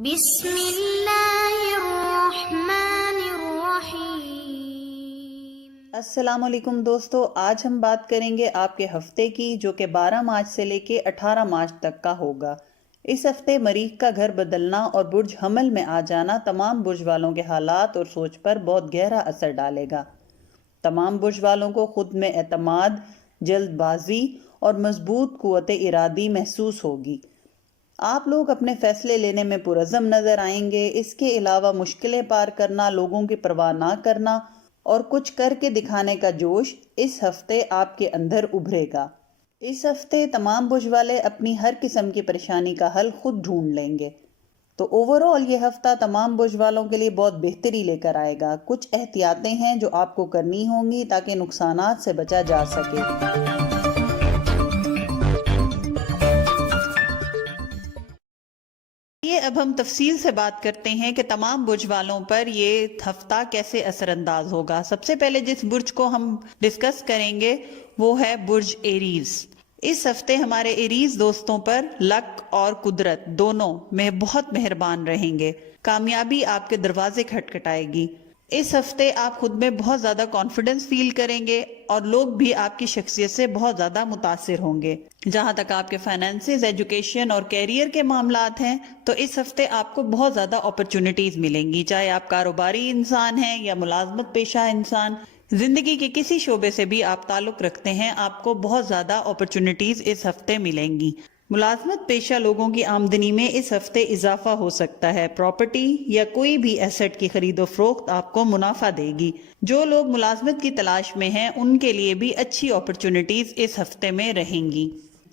بسم اللہ الرحمن الرحیم۔ السلام علیکم دوستو، آج ہم بات کریں گے آپ کے ہفتے کی، جو کہ 12 مارچ سے لے کے 18 مارچ تک کا ہوگا۔ اس ہفتے مریخ کا گھر بدلنا اور برج حمل میں آ جانا تمام برج والوں کے حالات اور سوچ پر بہت گہرا اثر ڈالے گا۔ تمام برج والوں کو خود میں اعتماد، جلد بازی اور مضبوط قوت ارادی محسوس ہوگی۔ آپ لوگ اپنے فیصلے لینے میں پرعزم نظر آئیں گے۔ اس کے علاوہ مشکلیں پار کرنا، لوگوں کی پرواہ نہ کرنا اور کچھ کر کے دکھانے کا جوش اس ہفتے آپ کے اندر ابھرے گا۔ اس ہفتے تمام برج والے اپنی ہر قسم کی پریشانی کا حل خود ڈھونڈ لیں گے۔ تو اوورآل یہ ہفتہ تمام برج والوں کے لیے بہت بہتری لے کر آئے گا۔ کچھ احتیاطیں ہیں جو آپ کو کرنی ہوں گی تاکہ نقصانات سے بچا جا سکے۔ اب ہم تفصیل سے بات کرتے ہیں کہ تمام برج والوں پر یہ ہفتہ کیسے اثر انداز ہوگا۔ سب سے پہلے جس برج کو ہم ڈسکس کریں گے وہ ہے برج ایریز۔ اس ہفتے ہمارے ایریز دوستوں پر لک اور قدرت دونوں میں بہت مہربان رہیں گے۔ کامیابی آپ کے دروازے کھٹکھٹائے گی۔ اس ہفتے آپ خود میں بہت زیادہ کانفیڈنس فیل کریں گے اور لوگ بھی آپ کی شخصیت سے بہت زیادہ متاثر ہوں گے۔ جہاں تک آپ کے فائنینسز، ایجوکیشن اور کیریئر کے معاملات ہیں تو اس ہفتے آپ کو بہت زیادہ اپرچونٹیز ملیں گی، چاہے آپ کاروباری انسان ہیں یا ملازمت پیشہ انسان۔ زندگی کے کسی شعبے سے بھی آپ تعلق رکھتے ہیں، آپ کو بہت زیادہ اپرچونٹیز اس ہفتے ملیں گی۔ ملازمت پیشہ لوگوں کی آمدنی میں اس ہفتے اضافہ ہو سکتا ہے۔ پراپرٹی یا کوئی بھی ایسٹ کی خرید و فروخت آپ کو منافع دے گی۔ جو لوگ ملازمت کی تلاش میں ہیں ان کے لیے بھی اچھی اپرچونٹیز اس ہفتے میں رہیں گی۔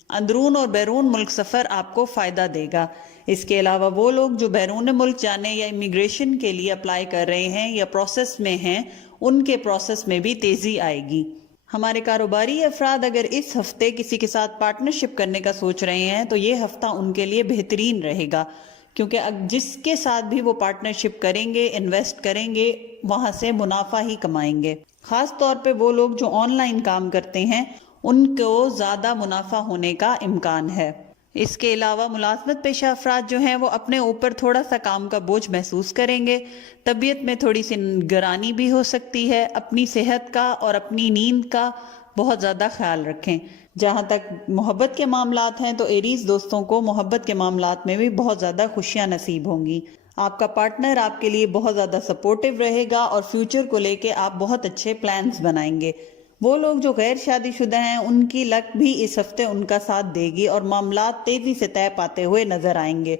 اندرون اور بیرون ملک سفر آپ کو فائدہ دے گا۔ اس کے علاوہ وہ لوگ جو بیرون ملک جانے یا امیگریشن کے لیے اپلائی کر رہے ہیں یا پروسیس میں ہیں، ان کے پروسیس میں بھی تیزی آئے گی۔ ہمارے کاروباری افراد اگر اس ہفتے کسی کے ساتھ پارٹنرشپ کرنے کا سوچ رہے ہیں تو یہ ہفتہ ان کے لیے بہترین رہے گا، کیونکہ جس کے ساتھ بھی وہ پارٹنرشپ کریں گے، انویسٹ کریں گے، وہاں سے منافع ہی کمائیں گے۔ خاص طور پہ وہ لوگ جو آن لائن کام کرتے ہیں ان کو زیادہ منافع ہونے کا امکان ہے۔ اس کے علاوہ ملازمت پیشہ افراد جو ہیں وہ اپنے اوپر تھوڑا سا کام کا بوجھ محسوس کریں گے۔ طبیعت میں تھوڑی سی نگرانی بھی ہو سکتی ہے۔ اپنی صحت کا اور اپنی نیند کا بہت زیادہ خیال رکھیں۔ جہاں تک محبت کے معاملات ہیں تو ایریز دوستوں کو محبت کے معاملات میں بھی بہت زیادہ خوشیاں نصیب ہوں گی۔ آپ کا پارٹنر آپ کے لیے بہت زیادہ سپورٹیو رہے گا اور فیوچر کو لے کے آپ بہت اچھے پلانز بنائیں گے۔ وہ لوگ جو غیر شادی شدہ ہیں ان کی لک بھی اس ہفتے ان کا ساتھ دے گی اور معاملات تیزی سے طے پاتے ہوئے نظر آئیں گے۔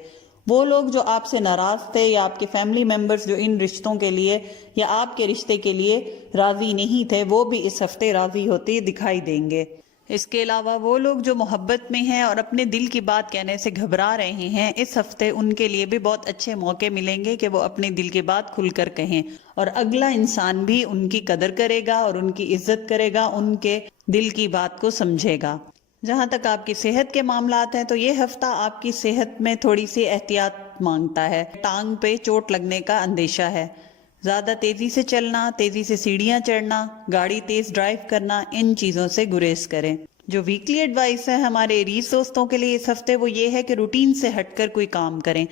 وہ لوگ جو آپ سے ناراض تھے یا آپ کے فیملی ممبرز جو ان رشتوں کے لیے یا آپ کے رشتے کے لیے راضی نہیں تھے، وہ بھی اس ہفتے راضی ہوتے دکھائی دیں گے۔ اس کے علاوہ وہ لوگ جو محبت میں ہیں اور اپنے دل کی بات کہنے سے گھبرا رہے ہیں، اس ہفتے ان کے لیے بھی بہت اچھے موقع ملیں گے کہ وہ اپنے دل کی بات کھل کر کہیں اور اگلا انسان بھی ان کی قدر کرے گا اور ان کی عزت کرے گا، ان کے دل کی بات کو سمجھے گا۔ جہاں تک آپ کی صحت کے معاملات ہیں تو یہ ہفتہ آپ کی صحت میں تھوڑی سی احتیاط مانگتا ہے۔ ٹانگ پہ چوٹ لگنے کا اندیشہ ہے۔ زیادہ تیزی سے چلنا، تیزی سے سیڑھیاں چڑھنا، گاڑی تیز ڈرائیو کرنا، ان چیزوں سے گریز کریں۔ جو ویکلی ایڈوائس ہے ہمارے ایریز دوستوں کے لیے اس ہفتے وہ یہ ہے کہ روٹین سے ہٹ کر کوئی کام کریں،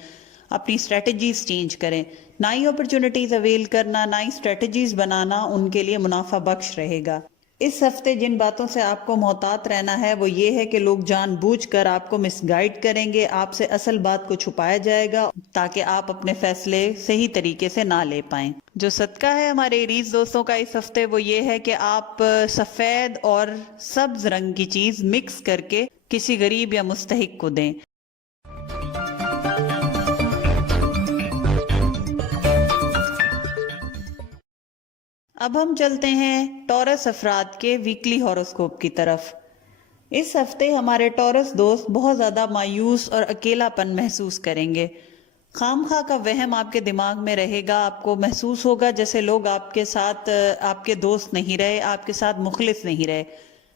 اپنی اسٹریٹجیز چینج کریں۔ نئی اپرچونٹیز اویل کرنا، نئی اسٹریٹجیز بنانا ان کے لیے منافع بخش رہے گا۔ اس ہفتے جن باتوں سے آپ کو محتاط رہنا ہے وہ یہ ہے کہ لوگ جان بوجھ کر آپ کو مس گائیڈ کریں گے، آپ سے اصل بات کو چھپایا جائے گا تاکہ آپ اپنے فیصلے صحیح طریقے سے نہ لے پائیں۔ جو صدقہ ہے ہمارے ایریز دوستوں کا اس ہفتے وہ یہ ہے کہ آپ سفید اور سبز رنگ کی چیز مکس کر کے کسی غریب یا مستحق کو دیں۔ اب ہم چلتے ہیں ٹورس افراد کے ویکلی ہاروسکوپ کی طرف۔ اس ہفتے ہمارے ٹورس دوست بہت زیادہ مایوس اور اکیلا پن محسوس کریں گے۔ خام خواہ کا وہم آپ کے دماغ میں رہے گا، آپ کو محسوس ہوگا جیسے لوگ آپ کے ساتھ آپ کے دوست نہیں رہے، آپ کے ساتھ مخلص نہیں رہے۔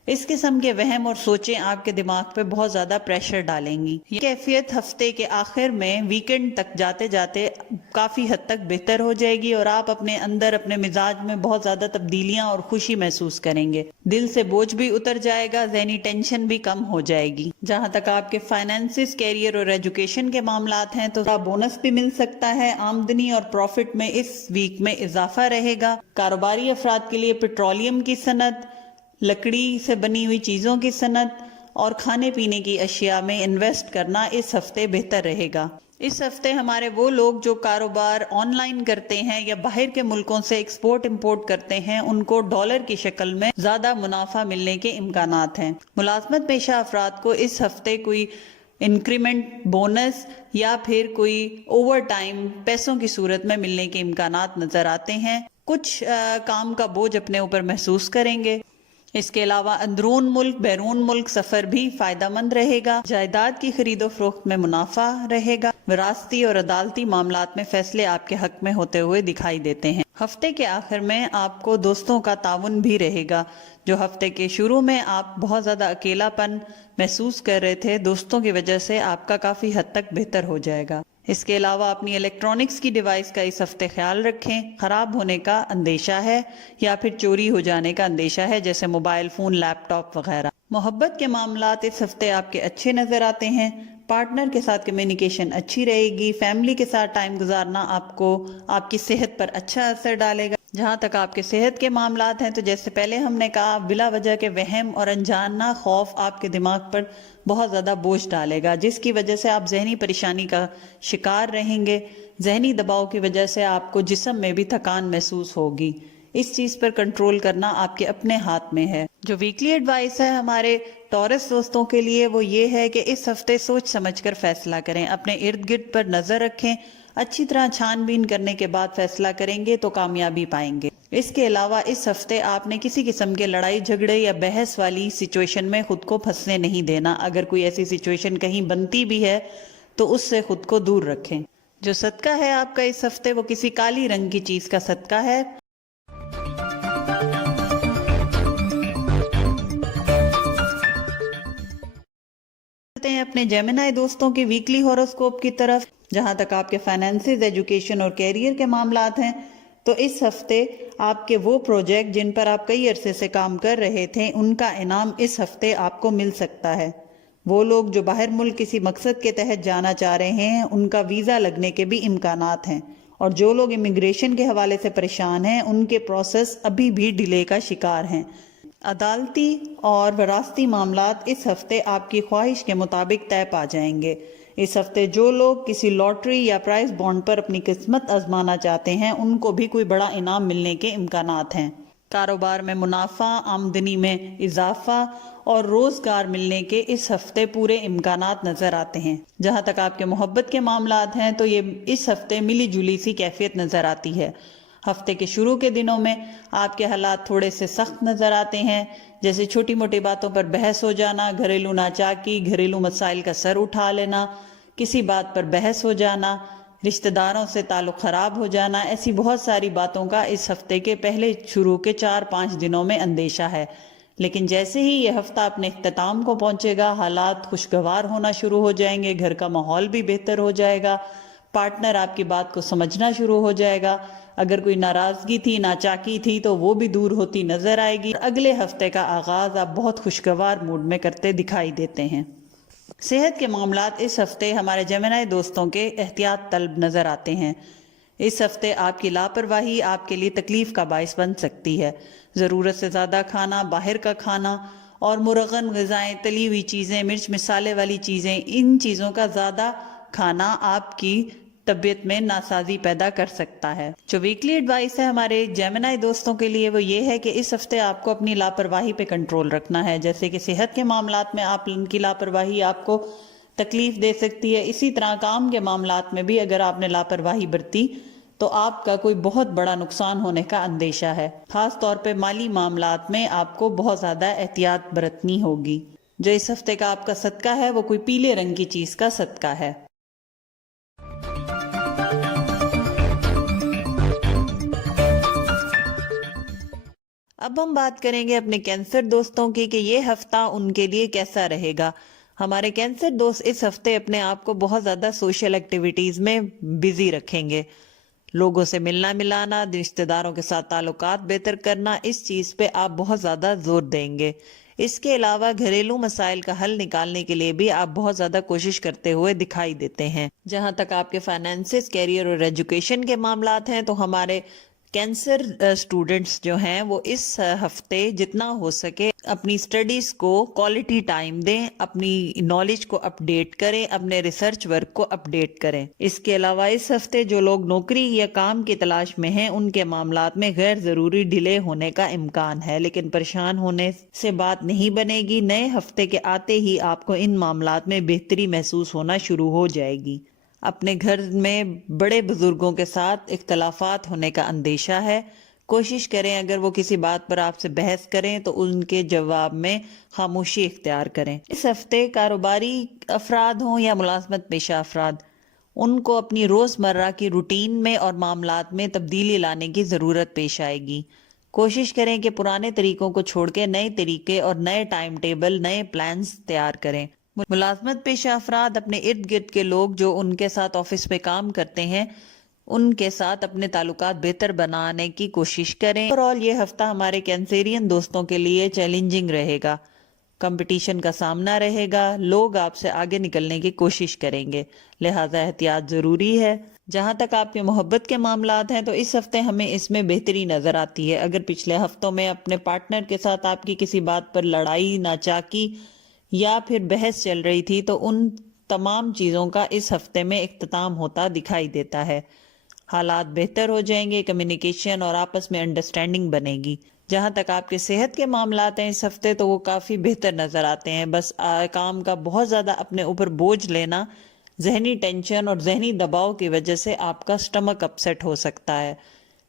اس قسم کے وہم اور سوچیں آپ کے دماغ پہ بہت زیادہ پریشر ڈالیں گی. یہ کیفیت ہفتے کے آخر میں ویکنڈ تک جاتے جاتے کافی حد تک بہتر ہو جائے گی اور آپ اپنے اندر اپنے مزاج میں بہت زیادہ تبدیلیاں اور خوشی محسوس کریں گے. دل سے بوجھ بھی اتر جائے گا, ذہنی ٹینشن بھی کم ہو جائے گی. جہاں تک آپ کے فائنینسز, کیریئر اور ایجوکیشن کے معاملات ہیں تو بونس بھی مل سکتا ہے. آمدنی اور پروفٹ میں اس ویک میں اضافہ رہے گا. کاروباری افراد کے لیے پیٹرولیم کی صنعت, لکڑی سے بنی ہوئی چیزوں کی صنعت اور کھانے پینے کی اشیاء میں انویسٹ کرنا اس ہفتے بہتر رہے گا. اس ہفتے ہمارے وہ لوگ جو کاروبار آن لائن کرتے ہیں یا باہر کے ملکوں سے ایکسپورٹ امپورٹ کرتے ہیں, ان کو ڈالر کی شکل میں زیادہ منافع ملنے کے امکانات ہیں. ملازمت پیشہ افراد کو اس ہفتے کوئی انکریمنٹ, بونس یا پھر کوئی اوور ٹائم پیسوں کی صورت میں ملنے کے امکانات نظر آتے ہیں. کچھ کام کا بوجھ اپنے اوپر محسوس کریں گے. اس کے علاوہ اندرون ملک, بیرون ملک سفر بھی فائدہ مند رہے گا. جائیداد کی خرید و فروخت میں منافع رہے گا. وراثتی اور عدالتی معاملات میں فیصلے آپ کے حق میں ہوتے ہوئے دکھائی دیتے ہیں. ہفتے کے آخر میں آپ کو دوستوں کا تعاون بھی رہے گا. جو ہفتے کے شروع میں آپ بہت زیادہ اکیلا پن محسوس کر رہے تھے, دوستوں کی وجہ سے آپ کا کافی حد تک بہتر ہو جائے گا. اس کے علاوہ اپنی الیکٹرانکس کی ڈیوائس کا اس ہفتے خیال رکھیں. خراب ہونے کا اندیشہ ہے یا پھر چوری ہو جانے کا اندیشہ ہے, جیسے موبائل فون, لیپ ٹاپ وغیرہ. محبت کے معاملات اس ہفتے آپ کے اچھے نظر آتے ہیں. پارٹنر کے ساتھ کمیونیکیشن اچھی رہے گی. فیملی کے ساتھ ٹائم گزارنا آپ کو آپ کی صحت پر اچھا اثر ڈالے گا. جہاں تک آپ کے صحت کے معاملات ہیں تو جیسے پہلے ہم نے کہا, بلا وجہ کے وہم اور انجانہ خوف آپ کے دماغ پر بہت زیادہ بوجھ ڈالے گا, جس کی وجہ سے آپ ذہنی پریشانی کا شکار رہیں گے. ذہنی دباؤ کی وجہ سے آپ کو جسم میں بھی تھکان محسوس ہوگی. اس چیز پر کنٹرول کرنا آپ کے اپنے ہاتھ میں ہے. جو ویکلی ایڈوائس ہے ہمارے ٹورس دوستوں کے لیے وہ یہ ہے کہ اس ہفتے سوچ سمجھ کر فیصلہ کریں. اپنے ارد گرد پر نظر رکھیں. اچھی طرح چھان بین کرنے کے بعد فیصلہ کریں گے تو کامیابی پائیں گے. اس کے علاوہ اس ہفتے آپ نے کسی قسم کے لڑائی جھگڑے یا بحث والی سچویشن میں خود کو پھنسنے نہیں دینا. اگر کوئی ایسی سچویشن کہیں بنتی بھی ہے تو اس سے خود کو دور رکھیں. جو صدقہ ہے آپ کا اس ہفتے وہ کسی کالی رنگ کی چیز کا صدقہ ہے. اپنے جیمنائی دوستوں کی ویکلی ہوروسکوپ کی طرف. جہاں تک آپ کے فائنینسز, ایجوکیشن اور کیریئر کے معاملات ہیں تو اس ہفتے آپ کے وہ پروجیکٹ جن پر آپ کئی عرصے سے کام کر رہے تھے, ان کا انعام اس ہفتے آپ کو مل سکتا ہے. وہ لوگ جو باہر ملک کسی مقصد کے تحت جانا چاہ رہے ہیں, ان کا ویزا لگنے کے بھی امکانات ہیں. اور جو لوگ امیگریشن کے حوالے سے پریشان ہیں, ان کے پروسیس ابھی بھی ڈیلے کا شکار ہیں. عدالتی اور وراثتی معاملات اس ہفتے آپ کی خواہش کے مطابق طے پا جائیں گے. اس ہفتے جو لوگ کسی لاٹری یا پرائز بانڈ پر اپنی قسمت آزمانا چاہتے ہیں, ان کو بھی کوئی بڑا انعام ملنے کے امکانات ہیں. کاروبار میں منافع, آمدنی میں اضافہ اور روزگار ملنے کے اس ہفتے پورے امکانات نظر آتے ہیں. جہاں تک آپ کے محبت کے معاملات ہیں تو یہ اس ہفتے ملی جلی سی کیفیت نظر آتی ہے. ہفتے کے شروع کے دنوں میں آپ کے حالات تھوڑے سے سخت نظر آتے ہیں, جیسے چھوٹی موٹی باتوں پر بحث ہو جانا, گھریلو ناچاکی, گھریلو مسائل کا سر اٹھا لینا, کسی بات پر بحث ہو جانا, رشتہ داروں سے تعلق خراب ہو جانا. ایسی بہت ساری باتوں کا اس ہفتے کے پہلے شروع کے 4-5 دنوں میں اندیشہ ہے. لیکن جیسے ہی یہ ہفتہ اپنے اختتام کو پہنچے گا, حالات خوشگوار ہونا شروع ہو جائیں گے, گھر کا ماحول بھی بہتر ہو جائے گا, پارٹنر آپ کی بات کو سمجھنا شروع ہو جائے گا. اگر کوئی ناراضگی تھی, ناچاکی تھی تو وہ بھی دور ہوتی نظر آئے گی. اگلے ہفتے کا آغاز آپ بہت خوشگوار موڈ میں کرتے دکھائی دیتے ہیں. صحت کے معاملات اس ہفتے ہمارے جیمنائی دوستوں کے احتیاط طلب نظر آتے ہیں. اس ہفتے آپ کی لاپرواہی آپ کے لیے تکلیف کا باعث بن سکتی ہے. ضرورت سے زیادہ کھانا, باہر کا کھانا اور مرغن غذائیں, تلی ہوئی چیزیں, مرچ مسالے والی چیزیں, ان چیزوں کا زیادہ کھانا آپ کی طبیعت میں ناسازی پیدا کر سکتا ہے. جو ویکلی ایڈوائس ہے ہمارے جیمنائی دوستوں کے لیے وہ یہ ہے کہ اس ہفتے آپ کو اپنی لاپرواہی پہ کنٹرول رکھنا ہے. جیسے کہ صحت کے معاملات میں آپ کی لاپرواہی آپ کو تکلیف دے سکتی ہے, اسی طرح کام کے معاملات میں بھی اگر آپ نے لاپرواہی برتی تو آپ کا کوئی بہت بڑا نقصان ہونے کا اندیشہ ہے. خاص طور پہ مالی معاملات میں آپ کو بہت زیادہ احتیاط برتنی ہوگی. جو اس ہفتے کا آپ کا صدقہ ہے وہ کوئی پیلے رنگ کی چیز کا صدقہ ہے. اب ہم بات کریں گے اپنے کینسر دوستوں کی کہ یہ ہفتہ ان کے لیے کیسا رہے گا۔ ہمارے کینسر دوست اس ہفتے اپنے آپ کو بہت زیادہ سوشل ایکٹیویٹیز میں بزی رکھیں گے۔ لوگوں سے ملنا ملانا، رشتہ داروں کے ساتھ تعلقات بہتر کرنا، اس چیز پہ آپ بہت زیادہ زور دیں گے۔ اس کے علاوہ گھریلو مسائل کا حل نکالنے کے لیے بھی آپ بہت زیادہ کوشش کرتے ہوئے دکھائی دیتے ہیں۔ جہاں تک آپ کے فائنینسز، کیریئر اور ایجوکیشن کے معاملات ہیں تو ہمارے کینسر اسٹوڈنٹس جو ہیں وہ اس ہفتے جتنا ہو سکے اپنی سٹڈیز کو کوالٹی ٹائم دیں، اپنی نالج کو اپڈیٹ کریں، اپنے ریسرچ ورک کو اپڈیٹ کریں۔ اس کے علاوہ اس ہفتے جو لوگ نوکری یا کام کی تلاش میں ہیں ان کے معاملات میں غیر ضروری ڈیلے ہونے کا امکان ہے، لیکن پریشان ہونے سے بات نہیں بنے گی۔ نئے ہفتے کے آتے ہی آپ کو ان معاملات میں بہتری محسوس ہونا شروع ہو جائے گی۔ اپنے گھر میں بڑے بزرگوں کے ساتھ اختلافات ہونے کا اندیشہ ہے۔ کوشش کریں اگر وہ کسی بات پر آپ سے بحث کریں تو ان کے جواب میں خاموشی اختیار کریں۔ اس ہفتے کاروباری افراد ہوں یا ملازمت پیشہ افراد، ان کو اپنی روزمرہ کی روٹین میں اور معاملات میں تبدیلی لانے کی ضرورت پیش آئے گی۔ کوشش کریں کہ پرانے طریقوں کو چھوڑ کے نئے طریقے اور نئے ٹائم ٹیبل، نئے پلانز تیار کریں۔ ملازمت پیشہ افراد اپنے ارد گرد کے لوگ جو ان کے ساتھ آفس میں کام کرتے ہیں ان کے ساتھ اپنے تعلقات بہتر بنانے کی کوشش کریں۔ اوورآل یہ ہفتہ ہمارے کینسیرین دوستوں کے لیے چیلنجنگ رہے گا۔ کمپٹیشن کا سامنا رہے گا، لوگ آپ سے آگے نکلنے کی کوشش کریں گے، لہٰذا احتیاط ضروری ہے۔ جہاں تک آپ کے محبت کے معاملات ہیں تو اس ہفتے ہمیں اس میں بہتری نظر آتی ہے۔ اگر پچھلے ہفتوں میں اپنے پارٹنر کے ساتھ آپ کی کسی بات پر لڑائی، ناچاکی یا پھر بحث چل رہی تھی تو ان تمام چیزوں کا اس ہفتے میں اختتام ہوتا دکھائی دیتا ہے۔ حالات بہتر ہو جائیں گے، کمیونیکیشن اور آپس میں انڈرسٹینڈنگ بنے گی۔ جہاں تک آپ کے صحت کے معاملات ہیں اس ہفتے تو وہ کافی بہتر نظر آتے ہیں۔ بس کام کا بہت زیادہ اپنے اوپر بوجھ لینا، ذہنی ٹینشن اور ذہنی دباؤ کی وجہ سے آپ کا سٹمک اپسیٹ ہو سکتا ہے،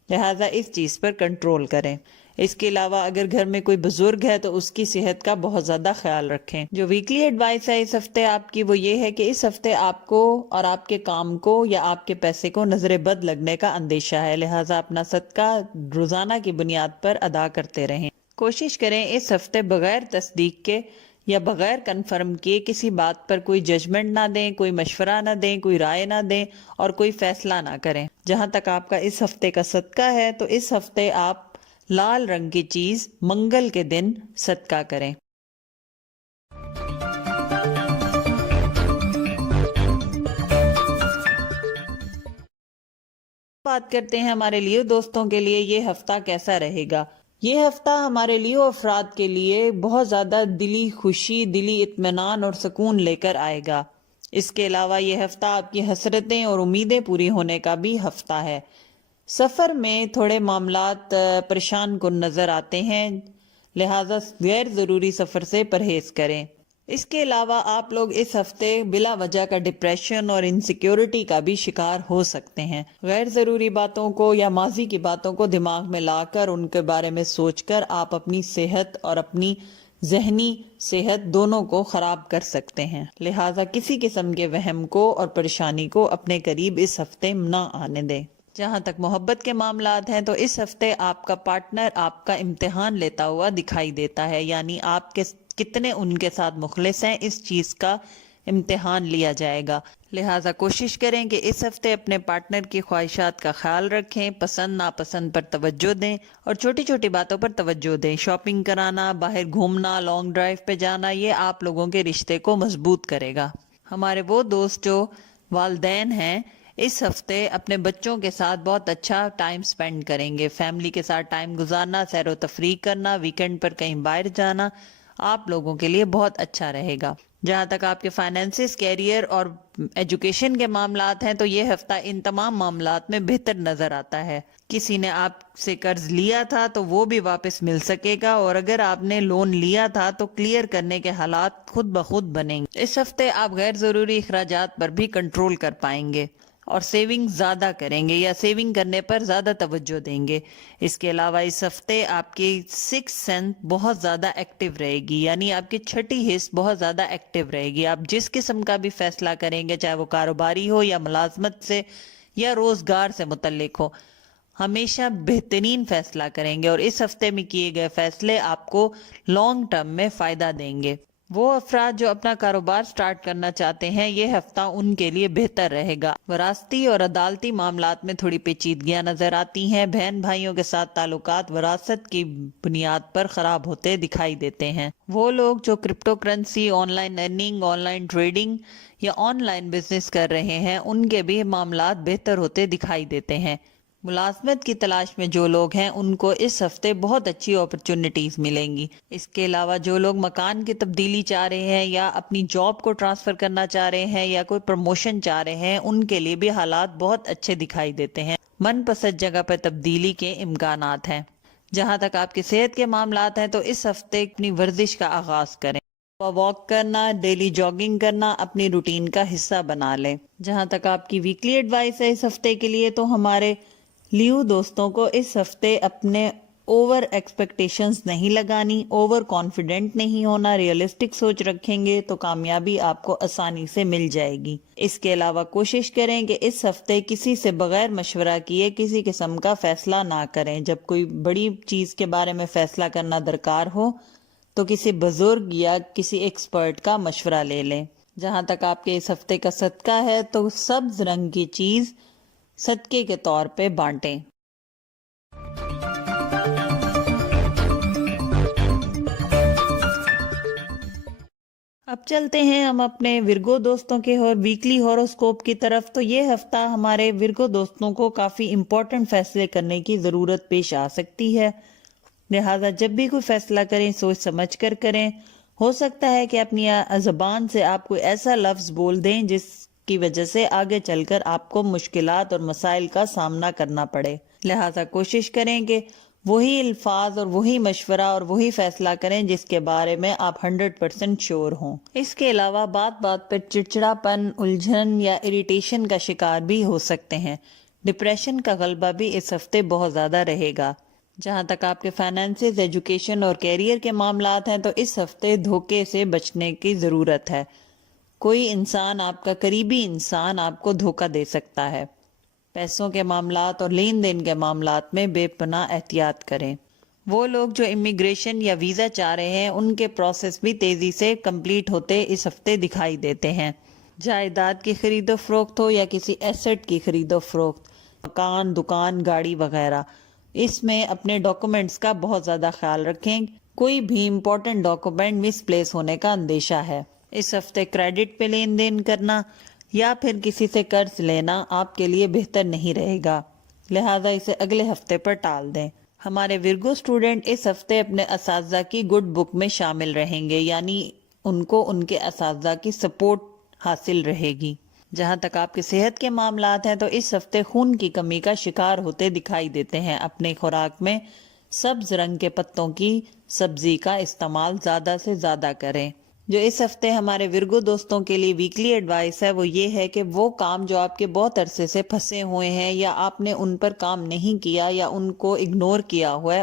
لہٰذا اس چیز پر کنٹرول کریں۔ اس کے علاوہ اگر گھر میں کوئی بزرگ ہے تو اس کی صحت کا بہت زیادہ خیال رکھیں۔ جو ویکلی ایڈوائس ہے اس ہفتے آپ کی وہ یہ ہے کہ اس ہفتے آپ کو اور آپ کے کام کو یا آپ کے پیسے کو نظر بد لگنے کا اندیشہ ہے، لہٰذا اپنا صدقہ روزانہ کی بنیاد پر ادا کرتے رہیں۔ کوشش کریں اس ہفتے بغیر تصدیق کے یا بغیر کنفرم کیے کسی بات پر کوئی ججمنٹ نہ دیں، کوئی مشورہ نہ دیں، کوئی رائے نہ دیں اور کوئی فیصلہ نہ کریں۔ جہاں تک آپ کا اس ہفتے کا صدقہ ہے تو اس ہفتے آپ لال رنگ کی چیز منگل کے دن صدقہ کریں۔ بات کرتے ہیں ہمارے لیو دوستوں کے لیے یہ ہفتہ کیسا رہے گا۔ یہ ہفتہ ہمارے لیو افراد کے لیے بہت زیادہ دلی خوشی، دلی اطمینان اور سکون لے کر آئے گا۔ اس کے علاوہ یہ ہفتہ آپ کی حسرتیں اور امیدیں پوری ہونے کا بھی ہفتہ ہے۔ سفر میں تھوڑے معاملات پریشان کن نظر آتے ہیں، لہٰذا غیر ضروری سفر سے پرہیز کریں۔ اس کے علاوہ آپ لوگ اس ہفتے بلا وجہ کا ڈپریشن اور انسیکیورٹی کا بھی شکار ہو سکتے ہیں۔ غیر ضروری باتوں کو یا ماضی کی باتوں کو دماغ میں لا کر ان کے بارے میں سوچ کر آپ اپنی صحت اور اپنی ذہنی صحت دونوں کو خراب کر سکتے ہیں، لہٰذا کسی قسم کے وہم کو اور پریشانی کو اپنے قریب اس ہفتے نہ آنے دیں۔ جہاں تک محبت کے معاملات ہیں تو اس ہفتے آپ کا پارٹنر آپ کا امتحان لیتا ہوا دکھائی دیتا ہے، یعنی آپ کے کتنے ان کے ساتھ مخلص ہیں اس چیز کا امتحان لیا جائے گا، لہٰذا کوشش کریں کہ اس ہفتے اپنے پارٹنر کی خواہشات کا خیال رکھیں، پسند ناپسند پر توجہ دیں اور چھوٹی چھوٹی باتوں پر توجہ دیں۔ شاپنگ کرانا، باہر گھومنا، لانگ ڈرائیو پہ جانا یہ آپ لوگوں کے رشتے کو مضبوط کرے گا۔ ہمارے وہ دوست جو والدین ہیں اس ہفتے اپنے بچوں کے ساتھ بہت اچھا ٹائم سپینڈ کریں گے۔ فیملی کے ساتھ ٹائم گزارنا، سیر و تفریح کرنا، ویکنڈ پر کہیں باہر جانا آپ لوگوں کے لیے بہت اچھا رہے گا۔ جہاں تک آپ کے فائنینسز، کیریئر اور ایجوکیشن کے معاملات ہیں تو یہ ہفتہ ان تمام معاملات میں بہتر نظر آتا ہے۔ کسی نے آپ سے قرض لیا تھا تو وہ بھی واپس مل سکے گا، اور اگر آپ نے لون لیا تھا تو کلیئر کرنے کے حالات خود بخود بنیں گے۔ اس ہفتے آپ غیر ضروری اخراجات پر بھی کنٹرول کر پائیں گے اور سیونگ زیادہ کریں گے یا سیونگ کرنے پر زیادہ توجہ دیں گے۔ اس کے علاوہ اس ہفتے آپ کی 6th سینس بہت زیادہ ایکٹیو رہے گی، یعنی آپ کی چھٹی حص بہت زیادہ ایکٹیو رہے گی۔ آپ جس قسم کا بھی فیصلہ کریں گے، چاہے وہ کاروباری ہو یا ملازمت سے یا روزگار سے متعلق ہو، ہمیشہ بہترین فیصلہ کریں گے اور اس ہفتے میں کیے گئے فیصلے آپ کو لانگ ٹرم میں فائدہ دیں گے۔ وہ افراد جو اپنا کاروبار سٹارٹ کرنا چاہتے ہیں، یہ ہفتہ ان کے لیے بہتر رہے گا۔ وراثتی اور عدالتی معاملات میں تھوڑی پیچیدگیاں نظر آتی ہیں۔ بہن بھائیوں کے ساتھ تعلقات وراثت کی بنیاد پر خراب ہوتے دکھائی دیتے ہیں۔ وہ لوگ جو crypto currency, on line earning, on line trading یا آن لائن بزنس کر رہے ہیں، ان کے بھی معاملات بہتر ہوتے دکھائی دیتے ہیں۔ ملازمت کی تلاش میں جو لوگ ہیں ان کو اس ہفتے بہت اچھی اپرچونٹیز ملیں گی۔ اس کے علاوہ جو لوگ مکان کی تبدیلی چاہ رہے ہیں یا اپنی جاب کو ٹرانسفر کرنا چاہ رہے ہیں یا کوئی پروموشن چاہ رہے ہیں، ان کے لیے بھی حالات بہت اچھے دکھائی دیتے ہیں۔ من پسند جگہ پر تبدیلی کے امکانات ہیں۔ جہاں تک آپ کی صحت کے معاملات ہیں تو اس ہفتے اپنی ورزش کا آغاز کریں۔ واک کرنا، ڈیلی جاگنگ کرنا اپنی روٹین کا حصہ بنا لیں۔ جہاں تک آپ کی ویکلی ایڈوائس ہے اس ہفتے کے لیے، تو ہمارے لیو دوستوں کو اس ہفتے اپنے اوور ایکسپیکٹیشنز نہیں لگانی، اوور کانفیڈنٹ نہیں ہونا، ریئلسٹک سوچ رکھیں گے تو کامیابی آپ کو آسانی سے مل جائے گی۔ اس کے علاوہ کوشش کریں کہ اس ہفتے کسی سے بغیر مشورہ کیے کسی قسم کا فیصلہ نہ کریں۔ جب کوئی بڑی چیز کے بارے میں فیصلہ کرنا درکار ہو تو کسی بزرگ یا کسی ایکسپرٹ کا مشورہ لے لیں۔ جہاں تک آپ کے اس ہفتے کا صدقہ ہے تو سبز رنگ کی چیز صدقے کے طور پہ بانٹیں۔ اب چلتے ہیں ہم اپنے ورگو دوستوں کے اور ویکلی ہوروسکوپ کی طرف۔ تو یہ ہفتہ ہمارے ورگو دوستوں کو کافی امپورٹنٹ فیصلے کرنے کی ضرورت پیش آ سکتی ہے، لہٰذا جب بھی کوئی فیصلہ کریں سوچ سمجھ کر کریں۔ ہو سکتا ہے کہ اپنی زبان سے آپ کوئی ایسا لفظ بول دیں جس کی وجہ سے آگے چل کر آپ کو مشکلات اور مسائل کا سامنا کرنا پڑے، لہٰذا کوشش کریں کہ وہی الفاظ اور وہی مشورہ اور وہی فیصلہ کریں جس کے بارے میں آپ 100% شیور ہوں۔ اس کے علاوہ بات بات پر چڑچڑا پن، الجھن یا اریٹیشن کا شکار بھی ہو سکتے ہیں۔ ڈپریشن کا غلبہ بھی اس ہفتے بہت زیادہ رہے گا۔ جہاں تک آپ کے فائنانسز، ایجوکیشن اور کیریئر کے معاملات ہیں تو اس ہفتے دھوکے سے بچنے کی ضرورت ہے۔ کوئی انسان، آپ کا قریبی انسان آپ کو دھوکہ دے سکتا ہے۔ پیسوں کے معاملات اور لین دین کے معاملات میں بے پناہ احتیاط کریں۔ وہ لوگ جو امیگریشن یا ویزا چاہ رہے ہیں ان کے پروسیس بھی تیزی سے کمپلیٹ ہوتے اس ہفتے دکھائی دیتے ہیں۔ جائیداد کی خرید و فروخت ہو یا کسی ایسٹ کی خرید و فروخت، مکان، دکان، گاڑی وغیرہ، اس میں اپنے ڈاکومنٹس کا بہت زیادہ خیال رکھیں۔ کوئی بھی امپورٹنٹ ڈاکومنٹ مس پلیس ہونے کا اندیشہ ہے۔ اس ہفتے کریڈٹ پہ لین دین کرنا یا پھر کسی سے قرض لینا آپ کے لیے بہتر نہیں رہے گا، لہٰذا اسے اگلے ہفتے پر ٹال دیں۔ ہمارے ورگو اسٹوڈنٹ اس ہفتے اپنے اساتذہ کی گڈ بک میں شامل رہیں گے، یعنی ان کو ان کے اساتذہ کی سپورٹ حاصل رہے گی۔ جہاں تک آپ کی صحت کے معاملات ہیں تو اس ہفتے خون کی کمی کا شکار ہوتے دکھائی دیتے ہیں۔ اپنے خوراک میں سبز رنگ کے پتوں کی سبزی کا استعمال زیادہ سے زیادہ کریں۔ جو اس ہفتے ہمارے ورگو دوستوں کے لیے ویکلی ایڈوائس ہے وہ یہ ہے کہ وہ کام جو آپ کے بہت عرصے سے پھنسے ہوئے ہیں یا آپ نے ان پر کام نہیں کیا یا ان کو اگنور کیا ہوا ہے،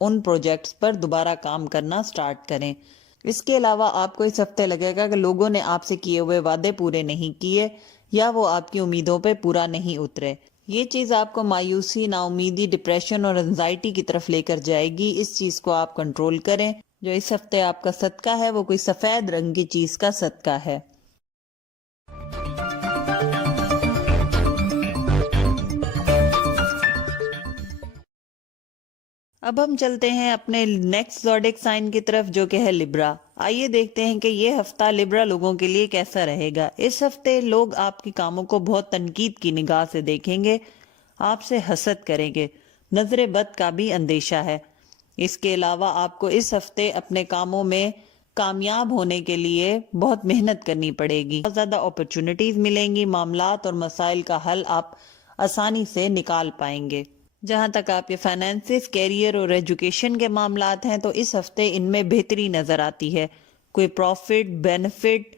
ان پروجیکٹس پر دوبارہ کام کرنا سٹارٹ کریں۔ اس کے علاوہ آپ کو اس ہفتے لگے گا کہ لوگوں نے آپ سے کیے ہوئے وعدے پورے نہیں کیے یا وہ آپ کی امیدوں پہ پورا نہیں اترے۔ یہ چیز آپ کو مایوسی، نا امیدی، ڈپریشن اور انزائٹی کی طرف لے کر جائے گی۔ اس چیز کو آپ کنٹرول کریں۔ جو اس ہفتے آپ کا صدقہ ہے وہ کوئی سفید رنگ کی چیز کا صدقہ ہے۔ اب ہم چلتے ہیں اپنے نیکسٹ زوڈک سائن کی طرف جو کہ ہے لبرا۔ آئیے دیکھتے ہیں کہ یہ ہفتہ لبرا لوگوں کے لیے کیسا رہے گا۔ اس ہفتے لوگ آپ کی کاموں کو بہت تنقید کی نگاہ سے دیکھیں گے، آپ سے حسد کریں گے، نظر بد کا بھی اندیشہ ہے۔ اس کے علاوہ آپ کو اس ہفتے اپنے کاموں میں کامیاب ہونے کے لیے بہت محنت کرنی پڑے گی۔ بہت زیادہ اپرچونٹیز ملیں گی، معاملات اور مسائل کا حل آپ آسانی سے نکال پائیں گے۔ جہاں تک آپ کے فائنانسز، کیریئر اور ایجوکیشن کے معاملات ہیں تو اس ہفتے ان میں بہتری نظر آتی ہے۔ کوئی پروفٹ، بینیفٹ،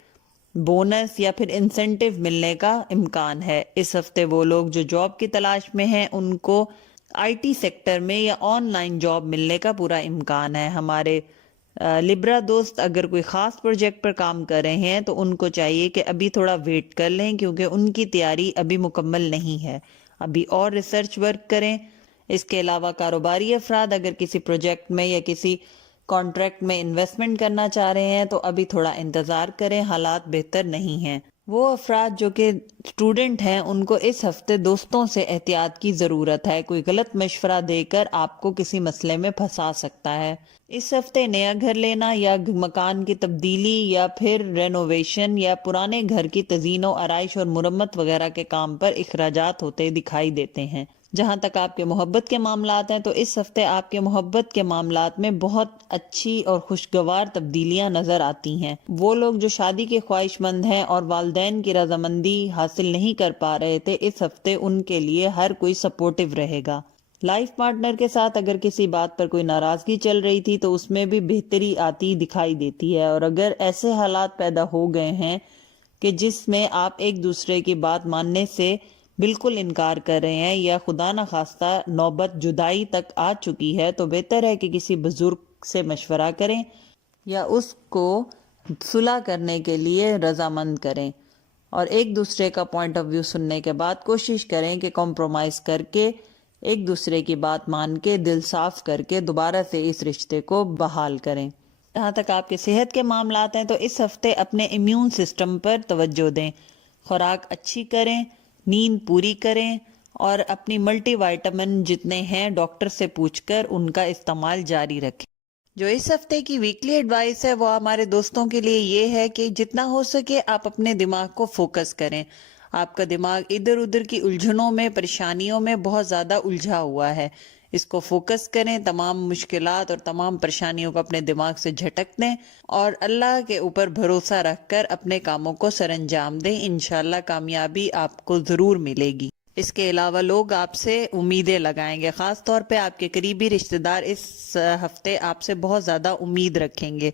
بونس یا پھر انسینٹیو ملنے کا امکان ہے۔ اس ہفتے وہ لوگ جو جاب کی تلاش میں ہیں ان کو آئی ٹی سیکٹر میں یا آن لائن جاب ملنے کا پورا امکان ہے۔ ہمارے لبرا دوست اگر کوئی خاص پروجیکٹ پر کام کر رہے ہیں تو ان کو چاہیے کہ ابھی تھوڑا ویٹ کر لیں، کیونکہ ان کی تیاری ابھی مکمل نہیں ہے۔ ابھی اور ریسرچ ورک کریں اس کے علاوہ کاروباری افراد اگر کسی پروجیکٹ میں یا کسی کانٹریکٹ میں انویسٹمنٹ کرنا چاہ رہے ہیں تو ابھی تھوڑا انتظار کریں، حالات بہتر نہیں ہیں۔ وہ افراد جو کہ اسٹوڈنٹ ہیں ان کو اس ہفتے دوستوں سے احتیاط کی ضرورت ہے، کوئی غلط مشورہ دے کر آپ کو کسی مسئلے میں پھنسا سکتا ہے۔ اس ہفتے نیا گھر لینا یا مکان کی تبدیلی یا پھر رینوویشن یا پرانے گھر کی تزئین و آرائش اور مرمت وغیرہ کے کام پر اخراجات ہوتے دکھائی دیتے ہیں۔ جہاں تک آپ کے محبت کے معاملات ہیں تو اس ہفتے آپ کے محبت کے معاملات میں بہت اچھی اور خوشگوار تبدیلیاں نظر آتی ہیں۔ وہ لوگ جو شادی کے خواہش مند ہیں اور والدین کی رضامندی حاصل نہیں کر پا رہے تھے، اس ہفتے ان کے لیے ہر کوئی سپورٹیو رہے گا۔ لائف پارٹنر کے ساتھ اگر کسی بات پر کوئی ناراضگی چل رہی تھی تو اس میں بھی بہتری آتی دکھائی دیتی ہے، اور اگر ایسے حالات پیدا ہو گئے ہیں کہ جس میں آپ ایک دوسرے کی بات ماننے سے بالکل انکار کر رہے ہیں یا خدا نخواستہ نوبت جدائی تک آ چکی ہے، تو بہتر ہے کہ کسی بزرگ سے مشورہ کریں یا اس کو صلح کرنے کے لیے رضامند کریں، اور ایک دوسرے کا پوائنٹ آف ویو سننے کے بعد کوشش کریں کہ کمپرومائز کر کے ایک دوسرے کی بات مان کے دل صاف کر کے دوبارہ سے اس رشتے کو بحال کریں۔ جہاں تک آپ کے صحت کے معاملات ہیں تو اس ہفتے اپنے امیون سسٹم پر توجہ دیں، خوراک اچھی کریں، نیند پوری کریں، اور اپنی ملٹی وائٹامن جتنے ہیں ڈاکٹر سے پوچھ کر ان کا استعمال جاری رکھیں۔ جو اس ہفتے کی ویکلی ایڈوائس ہے وہ ہمارے دوستوں کے لیے یہ ہے کہ جتنا ہو سکے آپ اپنے دماغ کو فوکس کریں۔ آپ کا دماغ ادھر ادھر کی الجھنوں میں، پریشانیوں میں بہت زیادہ الجھا ہوا ہے، اس کو فوکس کریں، تمام مشکلات اور تمام پریشانیوں کو اپنے دماغ سے جھٹک دیں اور اللہ کے اوپر بھروسہ رکھ کر اپنے کاموں کو سر انجام دیں۔ انشاءاللہ کامیابی آپ کو ضرور ملے گی۔ اس کے علاوہ لوگ آپ سے امیدیں لگائیں گے، خاص طور پہ آپ کے قریبی رشتہ دار اس ہفتے آپ سے بہت زیادہ امید رکھیں گے،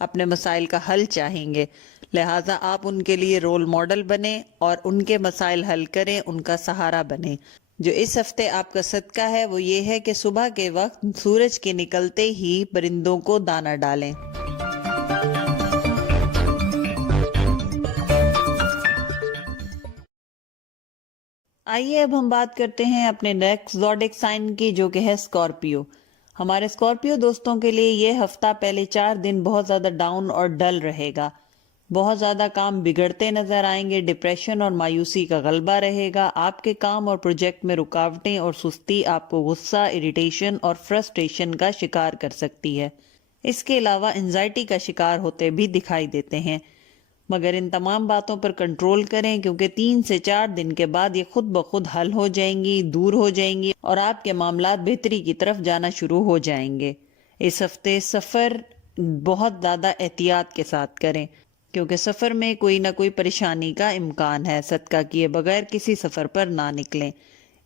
اپنے مسائل کا حل چاہیں گے، لہٰذا آپ ان کے لیے رول ماڈل بنیں اور ان کے مسائل حل کریں، ان کا سہارا بنیں۔ جو اس ہفتے آپ کا صدقہ ہے وہ یہ ہے کہ صبح کے وقت سورج کے نکلتے ہی پرندوں کو دانہ ڈالیں۔ آئیے اب ہم بات کرتے ہیں اپنے نیکسٹ زوڈک سائن کی، جو کہ ہے اسکارپیو۔ ہمارے اسکارپیو دوستوں کے لیے یہ ہفتہ پہلے 4 دن بہت زیادہ ڈاؤن اور ڈل رہے گا، بہت زیادہ کام بگڑتے نظر آئیں گے، ڈپریشن اور مایوسی کا غلبہ رہے گا، آپ کے کام اور پروجیکٹ میں رکاوٹیں اور سستی آپ کو غصہ، اریٹیشن اور فرسٹریشن کا شکار کر سکتی ہے۔ اس کے علاوہ انزائٹی کا شکار ہوتے بھی دکھائی دیتے ہیں، مگر ان تمام باتوں پر کنٹرول کریں کیونکہ 3 سے 4 دن کے بعد یہ خود بخود حل ہو جائیں گی، دور ہو جائیں گی اور آپ کے معاملات بہتری کی طرف جانا شروع ہو جائیں گے۔ اس ہفتے سفر بہت زیادہ احتیاط کے ساتھ کریں کیونکہ سفر میں کوئی نہ کوئی پریشانی کا امکان ہے، صدقہ کیے بغیر کسی سفر پر نہ نکلیں۔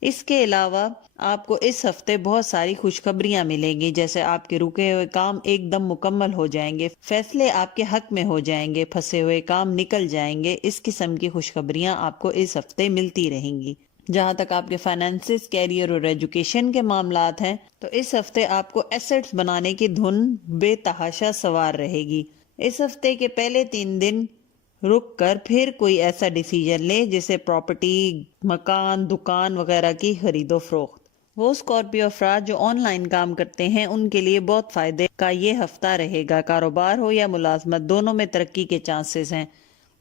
اس کے علاوہ آپ کو اس ہفتے بہت ساری خوشخبریاں ملیں گی، جیسے آپ کے رکے ہوئے کام ایک دم مکمل ہو جائیں گے، فیصلے آپ کے حق میں ہو جائیں گے، پھنسے ہوئے کام نکل جائیں گے۔ اس قسم کی خوشخبریاں آپ کو اس ہفتے ملتی رہیں گی۔ جہاں تک آپ کے فائنانسز، کیریئر اور ایجوکیشن کے معاملات ہیں تو اس ہفتے آپ کو ایسٹس بنانے کی دھن بے تحاشا سوار رہے گی۔ اس ہفتے کے پہلے 3 دن رک کر پھر کوئی ایسا ڈیسیجن لے جیسے پراپرٹی، مکان، دکان وغیرہ کی خرید و فروخت۔ وہ اسکارپیو افراد جو آن لائن کام کرتے ہیں ان کے لیے بہت فائدے کا یہ ہفتہ رہے گا، کاروبار ہو یا ملازمت دونوں میں ترقی کے چانسز ہیں۔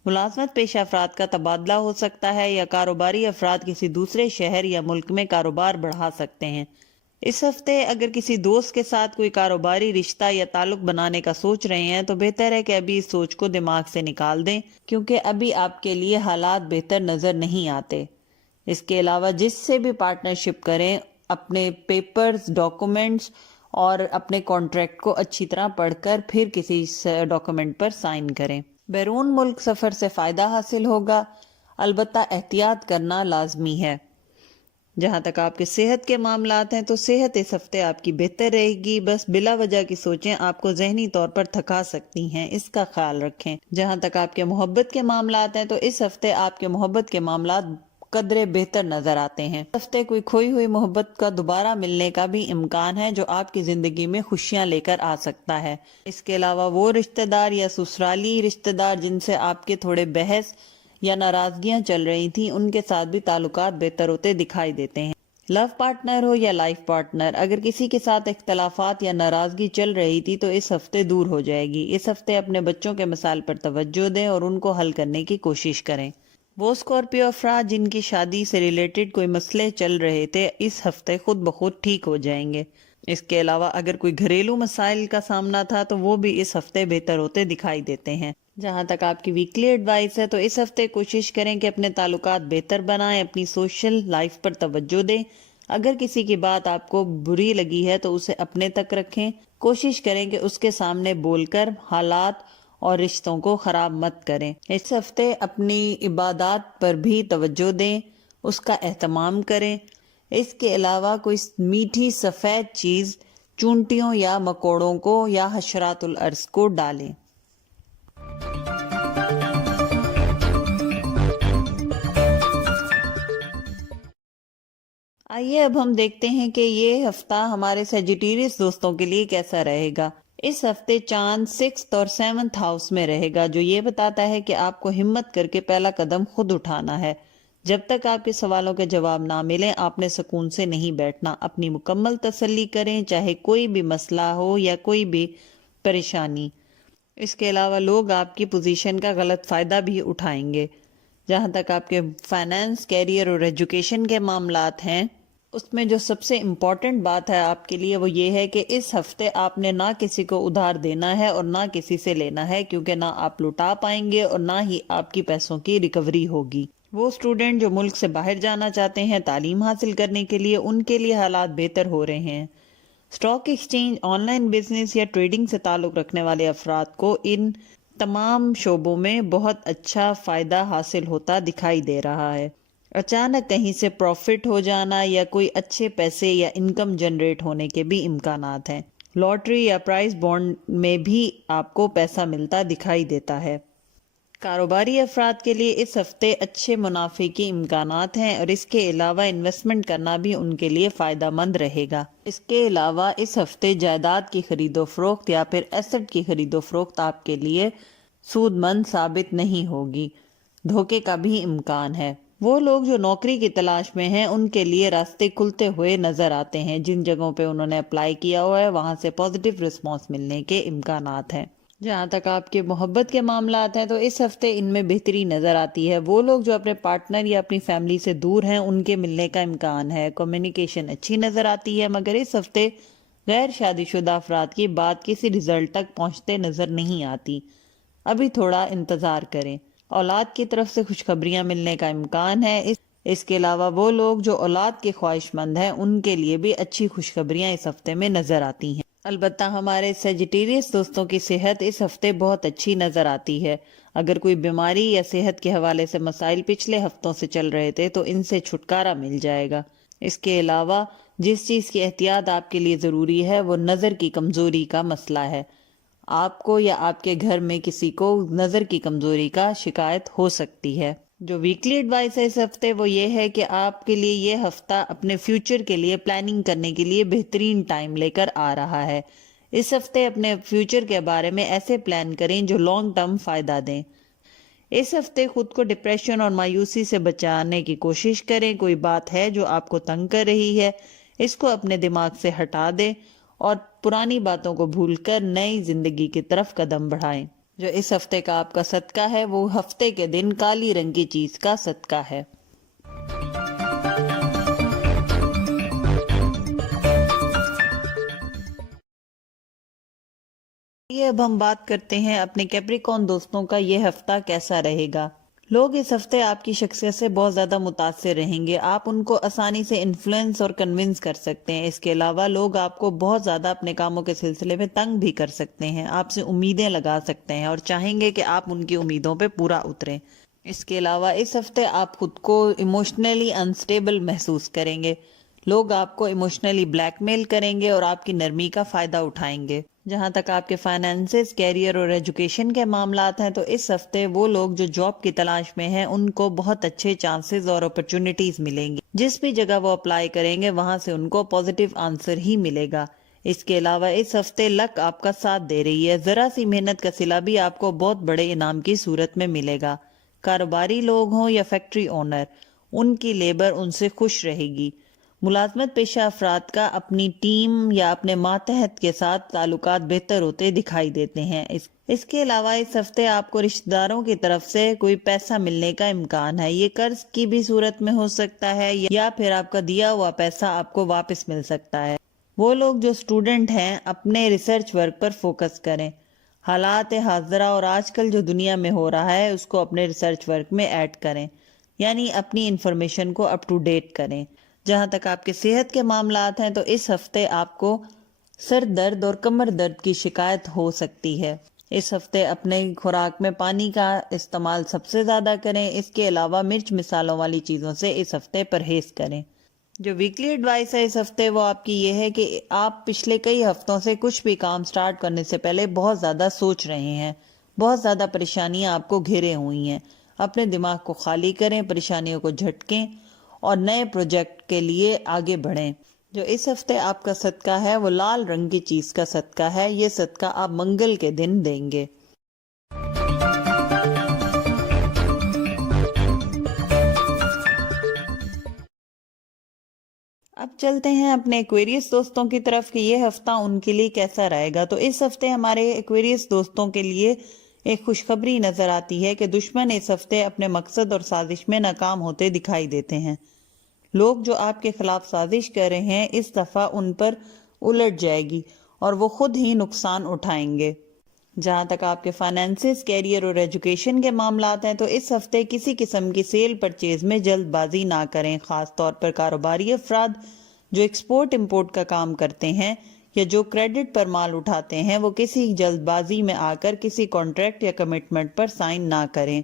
ملازمت پیشہ افراد کا تبادلہ ہو سکتا ہے یا کاروباری افراد کسی دوسرے شہر یا ملک میں کاروبار بڑھا سکتے ہیں۔ اس ہفتے اگر کسی دوست کے ساتھ کوئی کاروباری رشتہ یا تعلق بنانے کا سوچ رہے ہیں تو بہتر ہے کہ ابھی اس سوچ کو دماغ سے نکال دیں کیونکہ ابھی آپ کے لیے حالات بہتر نظر نہیں آتے۔ اس کے علاوہ جس سے بھی پارٹنرشپ کریں اپنے پیپرز، ڈاکومنٹس اور اپنے کانٹریکٹ کو اچھی طرح پڑھ کر پھر کسی ڈاکومنٹ پر سائن کریں۔ بیرون ملک سفر سے فائدہ حاصل ہوگا، البتہ احتیاط کرنا لازمی ہے۔ جہاں تک آپ کے صحت کے معاملات ہیں تو صحت اس ہفتے آپ کی بہتر رہے گی، بس بلا وجہ کی سوچیں آپ کو ذہنی طور پر تھکا سکتی ہیں، اس کا خیال رکھیں۔ جہاں تک آپ کے محبت کے معاملات ہیں تو اس ہفتے آپ کے محبت کے معاملات قدرے بہتر نظر آتے ہیں۔ اس ہفتے کوئی کھوئی ہوئی محبت کا دوبارہ ملنے کا بھی امکان ہے جو آپ کی زندگی میں خوشیاں لے کر آ سکتا ہے۔ اس کے علاوہ وہ رشتہ دار یا سسرالی رشتہ دار جن سے آپ کے تھوڑے بحث یا ناراضگیاں چل رہی تھیں ان کے ساتھ بھی تعلقات بہتر ہوتے دکھائی دیتے ہیں۔ لو پارٹنر ہو یا لائف پارٹنر، اگر کسی کے ساتھ اختلافات یا ناراضگی چل رہی تھی تو اس ہفتے دور ہو جائے گی۔ اس ہفتے اپنے بچوں کے مسائل پر توجہ دیں اور ان کو حل کرنے کی کوشش کریں۔ وہ اسکارپیو افراد جن کی شادی سے ریلیٹڈ کوئی مسئلے چل رہے تھے، اس ہفتے خود بخود ٹھیک ہو جائیں گے۔ اس کے علاوہ اگر کوئی گھریلو مسائل کا سامنا تھا تو وہ بھی اس ہفتے بہتر ہوتے دکھائی دیتے ہیں۔ جہاں تک آپ کی ویکلی ایڈوائس ہے تو اس ہفتے کوشش کریں کہ اپنے تعلقات بہتر بنائیں، اپنی سوشل لائف پر توجہ دیں۔ اگر کسی کی بات آپ کو بری لگی ہے تو اسے اپنے تک رکھیں۔ کوشش کریں کہ اس کے سامنے بول کر حالات اور رشتوں کو خراب مت کریں۔ اس ہفتے اپنی عبادات پر بھی توجہ دیں، اس کا اہتمام کریں۔ اس کے علاوہ کوئی میٹھی سفید چیز چونٹیوں یا مکوڑوں کو یا حشرات الارض کو ڈالیں۔ آئیے اب ہم دیکھتے ہیں کہ یہ ہفتہ ہمارے سیجیٹیریس دوستوں کے لیے کیسا رہے گا۔ اس ہفتے چاند 6 اور 7 ہاؤس میں رہے گا، جو یہ بتاتا ہے کہ آپ کو ہمت کر کے پہلا قدم خود اٹھانا ہے۔ جب تک آپ کے سوالوں کے جواب نہ ملیں، آپ نے سکون سے نہیں بیٹھنا۔ اپنی مکمل تسلی کریں، چاہے کوئی بھی مسئلہ ہو یا کوئی بھی پریشانی۔ اس کے علاوہ لوگ آپ کی پوزیشن کا غلط فائدہ بھی اٹھائیں گے۔ جہاں تک آپ کے فائنانس، کیریئر اور ایجوکیشن کے معاملات ہیں، اس میں جو سب سے امپورٹنٹ بات ہے آپ کے لیے وہ یہ ہے کہ اس ہفتے آپ نے نہ کسی کو ادھار دینا ہے اور نہ کسی سے لینا ہے، کیونکہ نہ آپ لوٹا پائیں گے اور نہ ہی آپ کی پیسوں کی ریکوری ہوگی۔ وہ اسٹوڈنٹ جو ملک سے باہر جانا چاہتے ہیں تعلیم حاصل کرنے کے لیے، ان کے لیے حالات بہتر ہو رہے ہیں۔ Stock exchange, on line business یا ٹریڈنگ سے تعلق رکھنے والے افراد کو ان تمام شعبوں میں بہت اچھا فائدہ حاصل ہوتا دکھائی دے رہا ہے۔ اچانک کہیں سے پروفٹ ہو جانا یا کوئی اچھے پیسے یا انکم جنریٹ ہونے کے بھی امکانات ہیں۔ لاٹری یا پرائز بانڈ میں بھی آپ کو پیسہ ملتا دکھائی دیتا ہے۔ کاروباری افراد کے لیے اس ہفتے اچھے منافع کے امکانات ہیں اور اس کے علاوہ انویسٹمنٹ کرنا بھی ان کے لیے فائدہ مند رہے گا۔ اس کے علاوہ اس ہفتے جائیداد کی خرید و فروخت یا پھر ایسٹ کی خرید و فروخت آپ کے لیے سود مند ثابت نہیں ہوگی۔ دھوکے کا بھی امکان ہے۔ وہ لوگ جو نوکری کی تلاش میں ہیں ان کے لیے راستے کھلتے ہوئے نظر آتے ہیں۔ جن جگہوں پہ انہوں نے اپلائی کیا ہوا ہے وہاں سے پازیٹیو رسپانس ملنے کے امکانات ہیں۔ جہاں تک آپ کے محبت کے معاملات ہیں تو اس ہفتے ان میں بہتری نظر آتی ہے۔ وہ لوگ جو اپنے پارٹنر یا اپنی فیملی سے دور ہیں ان کے ملنے کا امکان ہے۔ کمیونیکیشن اچھی نظر آتی ہے، مگر اس ہفتے غیر شادی شدہ افراد کی بات کسی رزلٹ تک پہنچتے نظر نہیں آتی۔ ابھی تھوڑا انتظار کریں۔ اولاد کی طرف سے خوشخبریاں ملنے کا امکان ہے۔ اس کے علاوہ وہ لوگ جو اولاد کے خواہش مند ہیں ان کے لیے بھی اچھی خوشخبریاں اس ہفتے میں نظر آتی ہیں۔ البتہ ہمارے سیجیٹیریس دوستوں کی صحت اس ہفتے بہت اچھی نظر آتی ہے۔ اگر کوئی بیماری یا صحت کے حوالے سے مسائل پچھلے ہفتوں سے چل رہے تھے تو ان سے چھٹکارا مل جائے گا۔ اس کے علاوہ جس چیز کی احتیاط آپ کے لیے ضروری ہے وہ نظر کی کمزوری کا مسئلہ ہے۔ آپ کو یا آپ کے گھر میں کسی کو نظر کی کمزوری کا شکایت ہو سکتی ہے۔ جو ویکلی ایڈوائس ہے اس ہفتے وہ یہ ہے کہ آپ کے لیے یہ ہفتہ اپنے فیوچر کے لیے پلاننگ کرنے کے لیے بہترین ٹائم لے کر آ رہا ہے۔ اس ہفتے اپنے فیوچر کے بارے میں ایسے پلان کریں جو لانگ ٹرم فائدہ دیں۔ اس ہفتے خود کو ڈپریشن اور مایوسی سے بچانے کی کوشش کریں۔ کوئی بات ہے جو آپ کو تنگ کر رہی ہے، اس کو اپنے دماغ سے ہٹا دیں اور پرانی باتوں کو بھول کر نئی زندگی کی طرف قدم بڑھائیں۔ جو اس ہفتے کا آپ کا صدقہ ہے وہ ہفتے کے دن کالی رنگ کی چیز کا صدقہ ہے۔ یہ اب ہم بات کرتے ہیں اپنے کیپریکون دوستوں کا یہ ہفتہ کیسا رہے گا۔ لوگ اس ہفتے آپ کی شخصیت سے بہت زیادہ متاثر رہیں گے۔ آپ ان کو آسانی سے انفلوئنس اور کنونس کر سکتے ہیں۔ اس کے علاوہ لوگ آپ کو بہت زیادہ اپنے کاموں کے سلسلے میں تنگ بھی کر سکتے ہیں، آپ سے امیدیں لگا سکتے ہیں اور چاہیں گے کہ آپ ان کی امیدوں پہ پورا اتریں۔ اس کے علاوہ اس ہفتے آپ خود کو ایموشنلی انسٹیبل محسوس کریں گے۔ لوگ آپ کو ایموشنلی بلیک میل کریں گے اور آپ کی نرمی کا فائدہ اٹھائیں گے۔ جہاں تک آپ کے فائنانسز، کیریئر اور ایجوکیشن کے معاملات ہیں تو اس ہفتے وہ لوگ جو جاب کی تلاش میں ہیں ان کو بہت اچھے چانسز اور اپرچونٹیز ملیں گی۔ جس بھی جگہ وہ اپلائی کریں گے وہاں سے ان کو پازیٹیو آنسر ہی ملے گا۔ اس کے علاوہ اس ہفتے لک آپ کا ساتھ دے رہی ہے۔ ذرا سی محنت کا صلہ بھی آپ کو بہت بڑے انعام کی صورت میں ملے گا۔ کاروباری لوگ ہوں یا فیکٹری اونر، ان کی لیبر ان سے خوش رہے گی۔ ملازمت پیشہ افراد کا اپنی ٹیم یا اپنے ماتحت کے ساتھ تعلقات بہتر ہوتے دکھائی دیتے ہیں۔ اس کے علاوہ اس ہفتے آپ کو رشتہ داروں کی طرف سے کوئی پیسہ ملنے کا امکان ہے۔ یہ قرض کی بھی صورت میں ہو سکتا ہے یا پھر آپ کا دیا ہوا پیسہ آپ کو واپس مل سکتا ہے۔ وہ لوگ جو اسٹوڈنٹ ہیں اپنے ریسرچ ورک پر فوکس کریں، حالات حاضرہ اور آج کل جو دنیا میں ہو رہا ہے اس کو اپنے ریسرچ ورک میں ایڈ کریں، یعنی اپنی انفارمیشن کو اپ ٹو ڈیٹ کریں۔ جہاں تک آپ کے صحت کے معاملات ہیں تو اس ہفتے آپ کو سر درد اور کمر درد کی شکایت ہو سکتی ہے۔ اس ہفتے اپنے خوراک میں پانی کا استعمال سب سے زیادہ کریں۔ اس کے علاوہ مرچ مسالوں والی چیزوں سے اس ہفتے پرہیز کریں۔ جو ویکلی ایڈوائس ہے اس ہفتے وہ آپ کی یہ ہے کہ آپ پچھلے کئی ہفتوں سے کچھ بھی کام سٹارٹ کرنے سے پہلے بہت زیادہ سوچ رہے ہیں، بہت زیادہ پریشانیاں آپ کو گھیرے ہوئی ہیں۔ اپنے دماغ کو خالی کریں، پریشانیوں کو جھٹکیں اور نئے پروجیکٹ کے لیے آگے بڑھیں۔ جو اس ہفتے آپ کا صدقہ ہے وہ لال رنگ کی چیز کا صدقہ ہے۔ یہ صدقہ آپ منگل کے دن دیں گے۔ اب چلتے ہیں اپنے ایکویریس دوستوں کی طرف کہ یہ ہفتہ ان کے لیے کیسا رہے گا۔ تو اس ہفتے ہمارے ایکویریس دوستوں کے لیے ایک خوشخبری نظر آتی ہے کہ دشمن اس ہفتے اپنے مقصد اور سازش میں ناکام ہوتے دکھائی دیتے ہیں۔ لوگ جو آپ کے خلاف سازش کر رہے ہیں اس دفعہ ان پر الٹ جائے گی اور وہ خود ہی نقصان اٹھائیں گے۔ جہاں تک آپ کے فائنینسز، کیریئر اور ایجوکیشن کے معاملات ہیں تو اس ہفتے کسی قسم کی سیل پرچیز میں جلد بازی نہ کریں، خاص طور پر کاروباری افراد جو ایکسپورٹ امپورٹ کا کام کرتے ہیں یا جو کریڈٹ پر مال اٹھاتے ہیں وہ کسی جلد بازی میں آ کر کسی کانٹریکٹ یا کمٹمنٹ پر سائن نہ کریں۔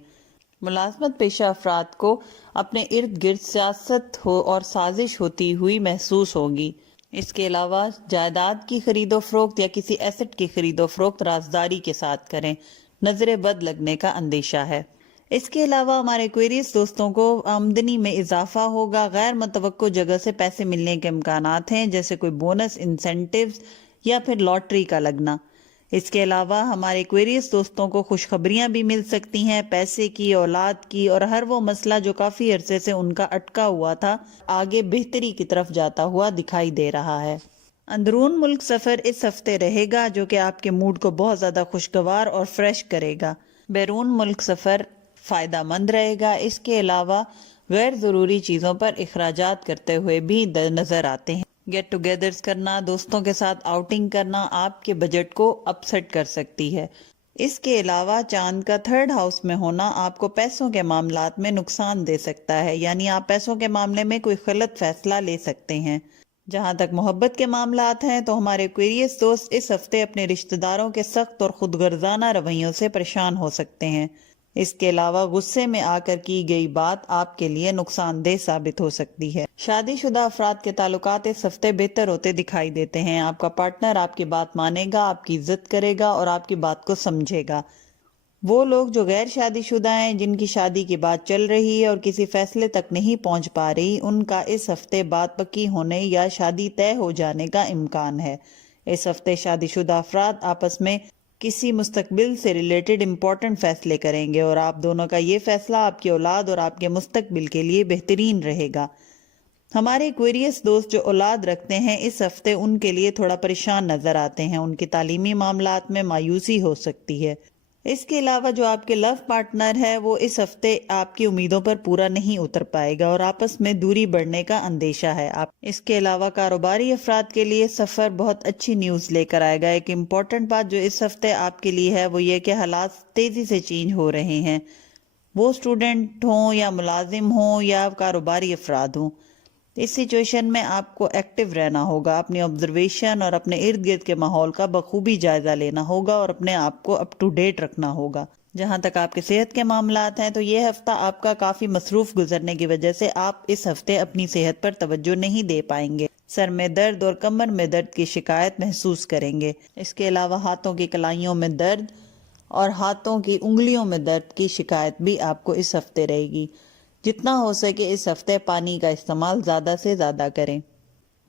ملازمت پیشہ افراد کو اپنے ارد گرد سیاست اور سازش ہوتی ہوئی محسوس ہوگی۔ اس کے علاوہ جائیداد کی خرید و فروخت یا کسی ایسٹ کی خرید و فروخت رازداری کے ساتھ کریں، نظر بد لگنے کا اندیشہ ہے۔ اس کے علاوہ ہمارے ایکویریس دوستوں کو آمدنی میں اضافہ ہوگا، غیر متوقع جگہ سے پیسے ملنے کے امکانات ہیں جیسے کوئی بونس، انسینٹیوز یا پھر لاٹری کا لگنا۔ اس کے علاوہ ہمارے ایکویریس دوستوں کو خوشخبریاں بھی مل سکتی ہیں، پیسے کی، اولاد کی، اور ہر وہ مسئلہ جو کافی عرصے سے ان کا اٹکا ہوا تھا آگے بہتری کی طرف جاتا ہوا دکھائی دے رہا ہے۔ اندرون ملک سفر اس ہفتے رہے گا جو کہ آپ کے موڈ کو بہت زیادہ خوشگوار اور فریش کرے گا۔ بیرون ملک سفر فائدہ مند رہے گا۔ اس کے علاوہ غیر ضروری چیزوں پر اخراجات کرتے ہوئے بھی نظر آتے ہیں۔ گیٹ ٹوگیدرز کرنا، دوستوں کے ساتھ آؤٹنگ کرنا آپ کے بجٹ کو اپ سیٹ کر سکتی ہے۔ اس کے علاوہ چاند کا 3rd ہاؤس میں ہونا آپ کو پیسوں کے معاملات میں نقصان دے سکتا ہے، یعنی آپ پیسوں کے معاملے میں کوئی غلط فیصلہ لے سکتے ہیں۔ جہاں تک محبت کے معاملات ہیں تو ہمارے ایکویریس دوست اس ہفتے اپنے رشتہ داروں کے سخت اور خود غرضانہ رویوں سے پریشان ہو سکتے ہیں۔ اس کے علاوہ غصے میں آ کر کی گئی بات آپ کے لیے نقصان دہ ثابت ہو سکتی ہے۔ شادی شدہ افراد کے تعلقات اس ہفتے بہتر ہوتے دکھائی دیتے ہیں۔ آپ کا پارٹنر آپ کی بات مانے گا، آپ کی عزت کرے گا اور آپ کی بات کو سمجھے گا۔ وہ لوگ جو غیر شادی شدہ ہیں، جن کی شادی کی بات چل رہی ہے اور کسی فیصلے تک نہیں پہنچ پا رہی، ان کا اس ہفتے بات پکی ہونے یا شادی طے ہو جانے کا امکان ہے۔ اس ہفتے شادی شدہ افراد آپس میں کسی مستقبل سے ریلیٹڈ امپورٹنٹ فیصلے کریں گے اور آپ دونوں کا یہ فیصلہ آپ کی اولاد اور آپ کے مستقبل کے لیے بہترین رہے گا۔ ہمارے ایکویریس دوست جو اولاد رکھتے ہیں اس ہفتے ان کے لیے تھوڑا پریشان نظر آتے ہیں، ان کی تعلیمی معاملات میں مایوسی ہو سکتی ہے۔ اس کے علاوہ جو آپ کے لو پارٹنر ہے وہ اس ہفتے آپ کی امیدوں پر پورا نہیں اتر پائے گا اور آپس میں دوری بڑھنے کا اندیشہ ہے۔ اس کے علاوہ کاروباری افراد کے لیے سفر بہت اچھی نیوز لے کر آئے گا۔ ایک امپورٹنٹ بات جو اس ہفتے آپ کے لیے ہے وہ یہ کہ حالات تیزی سے چینج ہو رہے ہیں، وہ اسٹوڈنٹ ہوں یا ملازم ہوں یا کاروباری افراد ہوں۔ اس سچویشن میں آپ کو ایکٹیو رہنا ہوگا، اپنی آبزرویشن اور اپنے ارد گرد کے ماحول کا بخوبی جائزہ لینا ہوگا اور اپنے آپ کو اپ ٹو ڈیٹ رکھنا ہوگا۔ جہاں تک آپ کے صحت کے معاملات ہیں تو یہ ہفتہ آپ کا کافی مصروف گزرنے کی وجہ سے آپ اس ہفتے اپنی صحت پر توجہ نہیں دے پائیں گے، سر میں درد اور کمر میں درد کی شکایت محسوس کریں گے۔ اس کے علاوہ ہاتھوں کی کلائیوں میں درد اور ہاتھوں کی انگلیوں میں درد کی شکایت بھی آپ کو اس ہفتے رہے گی۔ جتنا ہو سکے اس ہفتے پانی کا استعمال زیادہ سے زیادہ کریں۔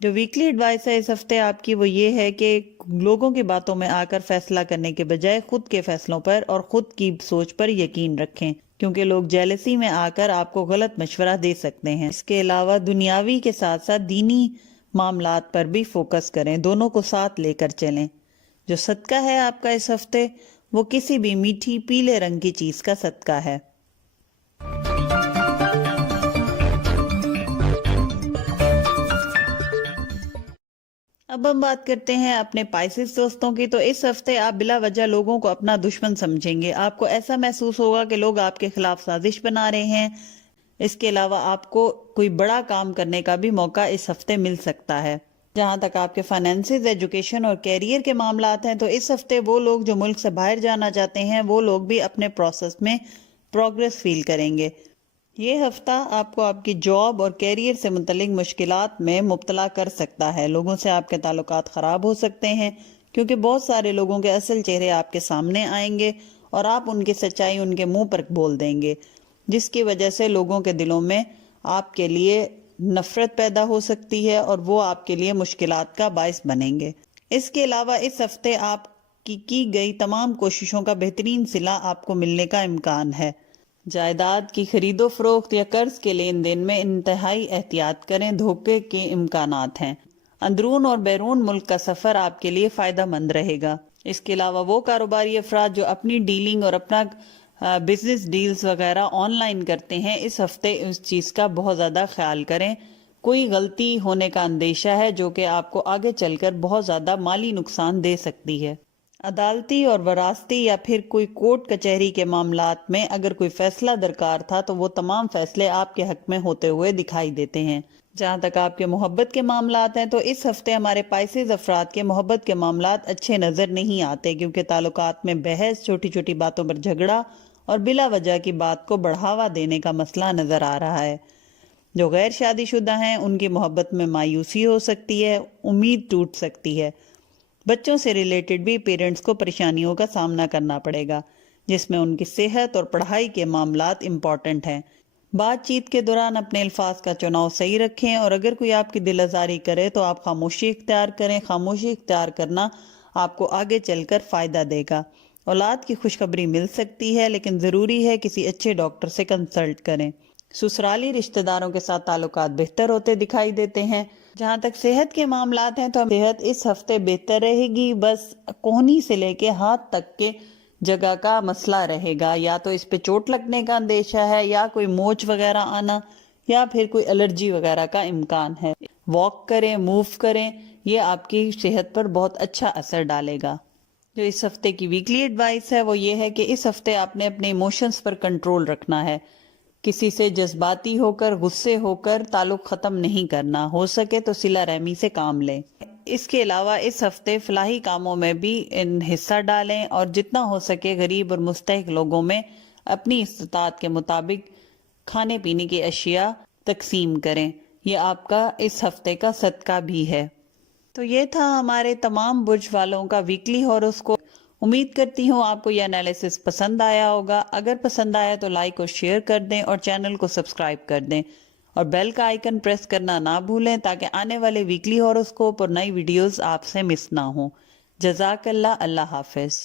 جو ویکلی ایڈوائس ہے اس ہفتے آپ کی وہ یہ ہے کہ لوگوں کی باتوں میں آ کر فیصلہ کرنے کے بجائے خود کے فیصلوں پر اور خود کی سوچ پر یقین رکھیں، کیونکہ لوگ جیلسی میں آ کر آپ کو غلط مشورہ دے سکتے ہیں۔ اس کے علاوہ دنیاوی کے ساتھ ساتھ دینی معاملات پر بھی فوکس کریں، دونوں کو ساتھ لے کر چلیں۔ جو صدقہ ہے آپ کا اس ہفتے وہ کسی بھی میٹھی پیلے رنگ کی چیز کا صدقہ ہے۔ اب ہم بات کرتے ہیں اپنے پائسس دوستوں کی۔ تو اس ہفتے آپ بلا وجہ لوگوں کو اپنا دشمن سمجھیں گے، آپ کو ایسا محسوس ہوگا کہ لوگ آپ کے خلاف سازش بنا رہے ہیں۔ اس کے علاوہ آپ کو کوئی بڑا کام کرنے کا بھی موقع اس ہفتے مل سکتا ہے۔ جہاں تک آپ کے فائنینسز، ایجوکیشن اور کیریئر کے معاملات ہیں تو اس ہفتے وہ لوگ جو ملک سے باہر جانا چاہتے ہیں وہ لوگ بھی اپنے پروسیس میں پروگریس فیل کریں گے۔ یہ ہفتہ آپ کو آپ کی جاب اور کیریئر سے متعلق مشکلات میں مبتلا کر سکتا ہے۔ لوگوں سے آپ کے تعلقات خراب ہو سکتے ہیں کیونکہ بہت سارے لوگوں کے اصل چہرے آپ کے سامنے آئیں گے اور آپ ان کی سچائی ان کے منہ پر بول دیں گے، جس کی وجہ سے لوگوں کے دلوں میں آپ کے لیے نفرت پیدا ہو سکتی ہے اور وہ آپ کے لیے مشکلات کا باعث بنیں گے۔ اس کے علاوہ اس ہفتے آپ کی گئی تمام کوششوں کا بہترین صلہ آپ کو ملنے کا امکان ہے۔ جائیداد کی خرید و فروخت یا قرض کے لین دین میں انتہائی احتیاط کریں، دھوکے کے امکانات ہیں۔ اندرون اور بیرون ملک کا سفر آپ کے لیے فائدہ مند رہے گا۔ اس کے علاوہ وہ کاروباری افراد جو اپنی ڈیلنگ اور اپنا بزنس ڈیلز وغیرہ آن لائن کرتے ہیں، اس ہفتے اس چیز کا بہت زیادہ خیال کریں۔ کوئی غلطی ہونے کا اندیشہ ہے جو کہ آپ کو آگے چل کر بہت زیادہ مالی نقصان دے سکتی ہے۔ عدالتی اور وراثتی یا پھر کوئی کورٹ کچہری کے معاملات میں اگر کوئی فیصلہ درکار تھا تو وہ تمام فیصلے آپ کے حق میں ہوتے ہوئے دکھائی دیتے ہیں۔ جہاں تک آپ کے محبت کے معاملات ہیں تو اس ہفتے ہمارے پائسز افراد کے محبت کے معاملات اچھے نظر نہیں آتے، کیونکہ تعلقات میں بحث، چھوٹی چھوٹی باتوں پر جھگڑا اور بلا وجہ کی بات کو بڑھاوا دینے کا مسئلہ نظر آ رہا ہے۔ جو غیر شادی شدہ ہیں ان کی محبت میں مایوسی ہو سکتی ہے، امید ٹوٹ سکتی ہے۔ بچوں سے ریلیٹڈ بھی پیرنٹس کو پریشانیوں کا سامنا کرنا پڑے گا، جس میں ان کی صحت اور پڑھائی کے معاملات امپورٹنٹ ہیں۔ بات چیت کے دوران اپنے الفاظ کا چناؤ صحیح رکھیں اور اگر کوئی آپ کی دل آزاری کرے تو آپ خاموشی اختیار کریں۔ خاموشی اختیار کرنا آپ کو آگے چل کر فائدہ دے گا۔ اولاد کی خوشخبری مل سکتی ہے لیکن ضروری ہے کسی اچھے ڈاکٹر سے کنسلٹ کریں۔ سسرالی رشتہ داروں کے ساتھ تعلقات بہتر ہوتے دکھائی دیتے ہیں۔ جہاں تک صحت کے معاملات ہیں تو صحت اس ہفتے بہتر رہے گی، بس کہنی سے لے کے ہاتھ تک کے جگہ کا مسئلہ رہے گا، یا تو اس پہ چوٹ لگنے کا اندیشہ ہے یا کوئی موچ وغیرہ آنا یا پھر کوئی الرجی وغیرہ کا امکان ہے۔ واک کریں، موو کریں، یہ آپ کی صحت پر بہت اچھا اثر ڈالے گا۔ جو اس ہفتے کی ویکلی ایڈوائس ہے وہ یہ ہے کہ اس ہفتے آپ نے اپنے ایموشنز پر کنٹرول رکھنا ہے۔ کسی سے جذباتی ہو کر، غصے ہو کر تعلق ختم نہیں کرنا، ہو سکے تو صلہ رحمی سے کام لیں۔ اس کے علاوہ اس ہفتے فلاحی کاموں میں بھی حصہ ڈالیں اور جتنا ہو سکے غریب اور مستحق لوگوں میں اپنی استطاعت کے مطابق کھانے پینے کی اشیاء تقسیم کریں۔ یہ آپ کا اس ہفتے کا صدقہ بھی ہے۔ تو یہ تھا ہمارے تمام برج والوں کا ویکلی ہاروسکوپ۔ امید کرتی ہوں آپ کو یہ انالیسس پسند آیا ہوگا۔ اگر پسند آیا تو لائک اور شیئر کر دیں اور چینل کو سبسکرائب کر دیں اور بیل کا آئیکن پریس کرنا نہ بھولیں تاکہ آنے والے ویکلی ہاروسکوپ اور نئی ویڈیوز آپ سے مس نہ ہوں۔ جزاک اللہ، اللہ حافظ۔